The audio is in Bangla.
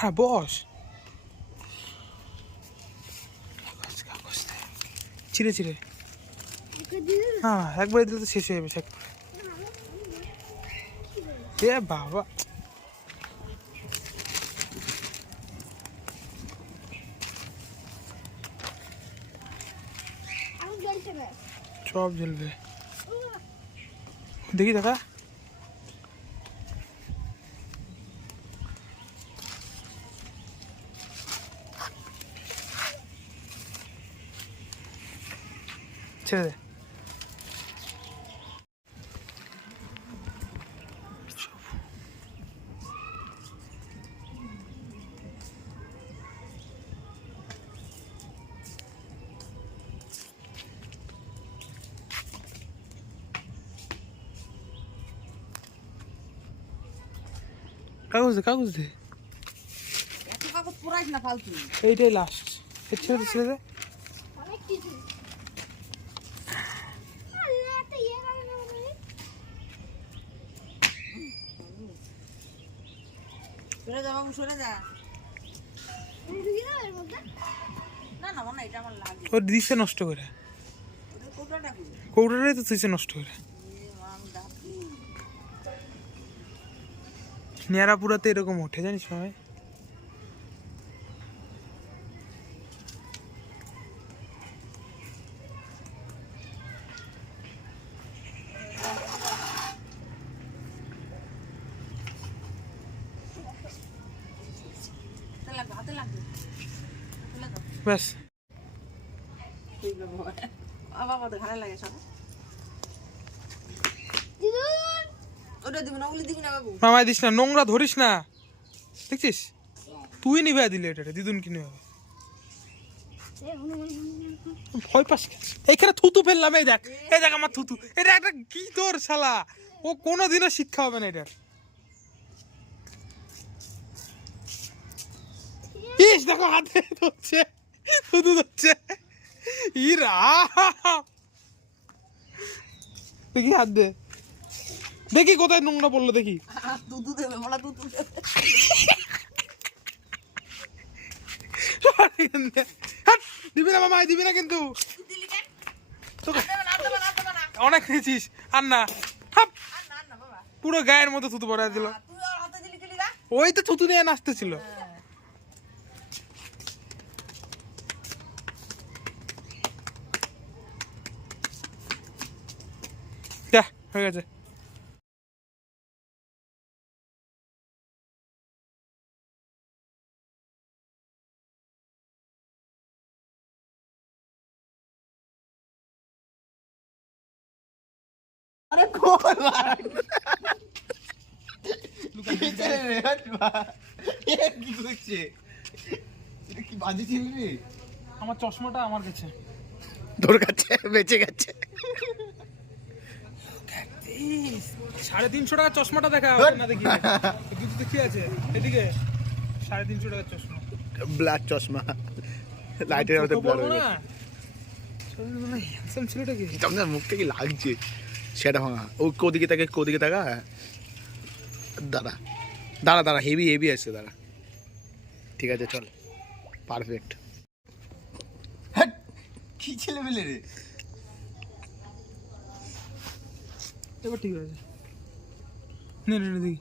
হ্যাঁ বস। ছিঁড়ে ছিঁড়ে হ্যাঁ একবারে দিলে তো শেষ হয়ে যাবে। এ বাবা সব জ্বলবে। দেখি দেখা ছেড়ে দে। কাগজ দে কাগজ দে, এইটাই লাস্ট। ছেড়ে দে ছেড়ে দে। ওর দিচ্ছে নষ্ট করে, কৌটাটাই তো দিচ্ছে নষ্ট করে। নেড়া পুরাতে এরকম ওঠে জানিস ভাই। ব্যাস মামাই দিস না, নোংরা ধরিস না, দেখছিস তুই নিবে দিলে এটা দিদুন কিনে হবে। ভয় পাস এইখানে থুতু ফেললাম, এই দেখ এই দেখ আমার থুতু। এটা একটা কি তোর শালা, ও কোনোদিনও শিক্ষা হবে না এটার। ইস দেখো হাতে ধরছে, থুতু ধরছে। ইরা দেখি হাত দে, দেখি কোথায় নোংরা পড়লো দেখি। দিবি না মামা, দিবি না কিন্তু, অনেক খেয়েছিস আর না। পুরো গায়ের মতো থুতু পড়ায় দিল। ওই তো থুতু নিয়ে নাচতেছিল। হয়ে গেছে। আমার চশমাটা আমার কাছে, তোর কাছে বেঁচে গেছে। 350 টাকার চশমাটা দেখা না, দেখি কি আছে এদিকে। 350 টাকার চশমা, ব্ল্যাক চশমা, লাইটের মধ্যে ব্লার হয়ে গেছে। হ্যান্ডসাম ছেলেটা কি, তোমার মুখটা কি লাগছে সেটা ভাঙা। ও কোদিকে তাকা, কোদিকে তাকা। দাঁড়া দাঁড়া দাঁড়া, হেভি হেভি আসছে, দাঁড়া। ঠিক আছে চল, পারফেক্ট। কি ছেলে মেলে রে, এবার ঠিক আছে। নে নে দেখি